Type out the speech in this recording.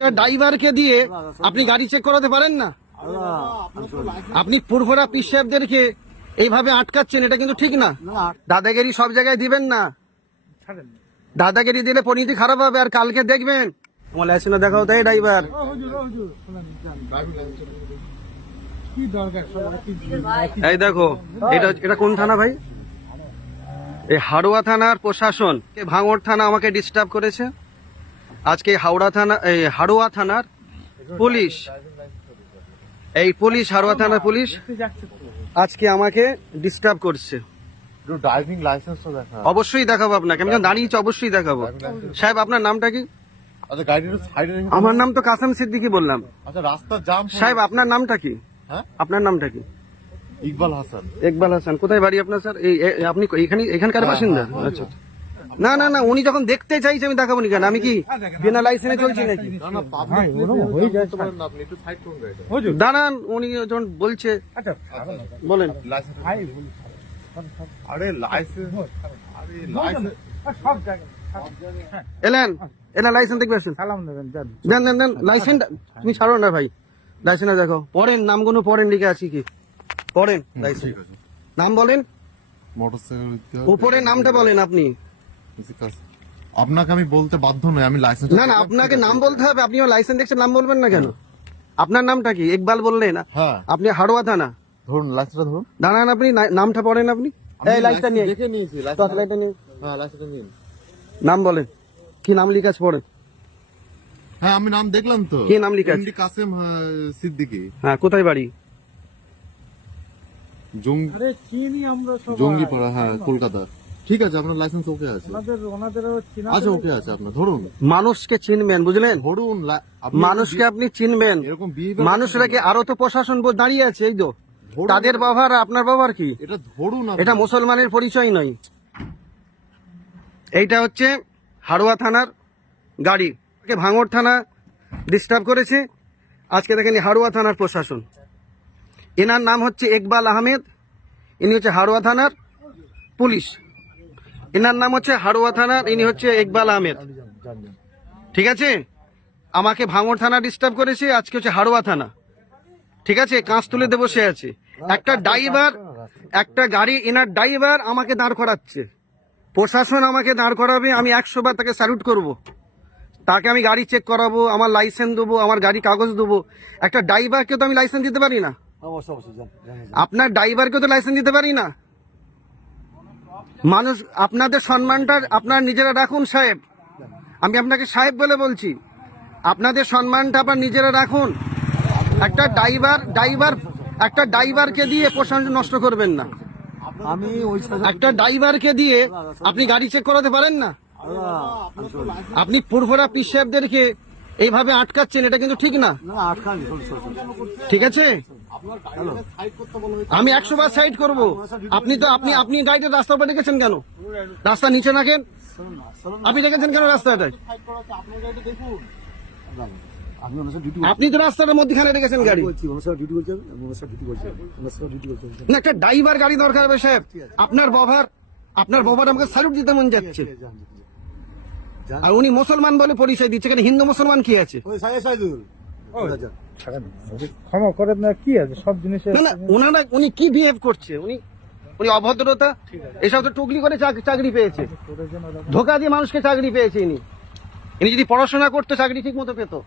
ড্রাইভারকে দিয়ে আপনি গাড়ি চেক করাতে পারেন না? আপনি পুরভরা পিস সাহেবদেরকে এইভাবে আটকাচ্ছেন, এটা কিন্তু ঠিক না। দাদাগিরি সব জায়গায় দিবেন না, দাদাগিরি দিলে পরিণতি খারাপ হবে। আর কালকে দেখবেন আমার লাইসেন্স দেখাও তাই ড্রাইভার। এই দেখো, এটা কোন থানা ভাই? এই হাড়োয়া থানার প্রশাসন, ভাঙড় থানা আমাকে ডিস্টার্ব করেছে। আজকে হাওড়া থানা, এই হাড়োয়া থানার পুলিশ, এই পুলিশ হাড়োয়া থানার পুলিশ আজকে আমাকে ডিস্টার্ব করছে। ড্রাইভিং লাইসেন্স তো দেখা। অবশ্যই দেখাবো আপনাকে, আমি যখন দাঁড়িয়েছি অবশ্যই দেখাবো। সাহেব আপনার নামটা কি? আচ্ছা, গাড়িটা সাইডে রেখে। আমার নাম তো কাসেম সিদ্দিকী বললাম। আচ্ছা, রাস্তা জাম। সাহেব আপনার নামটা কি? হ্যাঁ, আপনার নামটা কি? ইকবাল হাসান। ইকবাল হাসান। কোথায় বাড়ি আপনার স্যার? আপনি এখানকার বাসিন্দা? আচ্ছা, না না না, উনি যখন দেখতে চাইছে আমি দেখাবো নি কেন? আমি কি বিনা লাইসেন্সে চলছি নাকি? না না, পাবলিক হয়ে যায়। আপনি একটু সাইড করুন গাড়িটা। দাঁড়ান, উনি যখন বলছে বলেন। আরে লাইসেন্স, আরে লাইসেন্স এলেন এলেন, লাইসেন্স দেখবে আসেন। দেন দেন দেন লাইসেন্স। তুমি ছাড়ো না ভাই, লাইসেন্স দেখো। পড়েন নামগুলো, পড়েন, লিখে আছি কি পড়েন লাইসেন্স। নাম বলেন, মোটরসাইকেল উপরে নামটা বলেন আপনি। আপনাকে আমি বলতে বাধ্য নই, আমি লাইসেন্স। না না, আপনাকে নাম বলতে হবে। আপনি লাইসেন্স দেখছেন, নাম বলবেন না কেন? আপনার নামটা কি? ইকবাল বললেন না? হ্যাঁ। আপনি হাড়োয়া থানা। ধরুন লাইসেন্সটা ধরুন। দাঁড়ান, আপনি নামটা পড়েন আপনি। এই লাইসেন্সটা নিয়ে দেখে নিয়েছি। লাইসেন্সটা নিয়ে হ্যাঁ, লাইসেন্সটা নিন। নাম বলেন, কি নাম লিখে আছে পড়েন। হ্যাঁ, আমি নাম দেখলাম তো। কি নাম লিখে আছে? এমডি কাসেম সিদ্দিকী। হ্যাঁ, কোথায় বাড়ি? জঙ্গিপাড়া, হ্যাঁ, কলকাতা। ঠিক আছে, আপনার লাইসেন্স ওকে আছে। আচ্ছা, ওকে আছে আপনার। ধরুন, মানুষকে চিনবেন, বুঝলেন? ধরুন মানুষকে আপনি চিনবেন। এরকম behavior মানুষরা কি আরো তো প্রশাসন দাঁড়িয়ে আছে, এই তো তাদের ব্যবহার আর আপনার ব্যবহার কি? এটা ধরুন। এটা মুসলমানের পরিচয় নয়। এইটা হচ্ছে হাড়োয়া থানার গাড়ি, ভাঙড় থানা ডিস্টার্ব করেছে। আজকে দেখেন হাড়োয়া থানার প্রশাসন, এনার নাম হচ্ছে ইকবাল আহমেদ, ইনি হচ্ছে হাড়োয়া থানার পুলিশ। এনার নাম হচ্ছে হাড়োয়া থানার, ইনি হচ্ছে ইকবাল আহমেদ। ঠিক আছে, আমাকে ভাঙড় থানা ডিস্টার্ব করেছে, আজকে হচ্ছে হাড়োয়া থানা। ঠিক আছে, কাঁচ তুলে দেবো সে আছে। একটা ড্রাইভার, একটা গাড়ি, এনার ড্রাইভার আমাকে দাঁড় করাচ্ছে। প্রশাসন আমাকে দাঁড় করাবে, আমি 100 বার তাকে স্যালুট করব। তাকে আমি গাড়ি চেক করাবো, আমার লাইসেন্স দেবো, আমার গাড়ি কাগজ দেবো। একটা ড্রাইভারকে তো আমি লাইসেন্স দিতে পারি না। আপনার ড্রাইভারকে তো লাইসেন্স দিতে পারি না। মানুষ, আপনাদের সম্মানটা আপনার নিজেরা রাখুন সাহেব। আমি আপনাকে সাহেব বলে বলছি, আপনাদের সম্মানটা আপনার নিজেরা রাখুন। একটা একটা ড্রাইভারকে দিয়ে প্রশাসন নষ্ট করবেন না। একটা ড্রাইভারকে দিয়ে আপনি গাড়ি চেক করাতে পারেন না? আপনি পুরভরা পিস সাহেবদেরকে এইভাবে আটকাচ্ছেন, এটা কিন্তু ঠিক না। ঠিক আছে, আমি 100 বার সাইড করবো। আপনি তো আপনি গাড়িতে রাস্তার উপরে রেখেছেন কেন? রাস্তা নিচে রাখেন। আপনি রেখেছেন কেন রাস্তাটায়? আপনি তো রাস্তার মধ্যখানে রেখেছেন গাড়ি। না, একটা ড্রাইভার গাড়ি দরকার হবে সাহেব। আপনার বাবার আমাকে স্যালুট দিতে মন যাচ্ছে। আর উনি মুসলমান বলে পরিচয় দিচ্ছে, কেন? হিন্দু মুসলমান কি আছে? ক্ষমা করেন না, কি আছে সব জিনিসে। ওনারা উনি কি বিহেভ করছে, উনি অভদ্রতা, এসব তো টুকলি করে চাকরি পেয়েছে, ধোকা দিয়ে মানুষকে চাকরি পেয়েছে। ইনি যদি পড়াশোনা করতো চাকরি ঠিক মতো পেতো।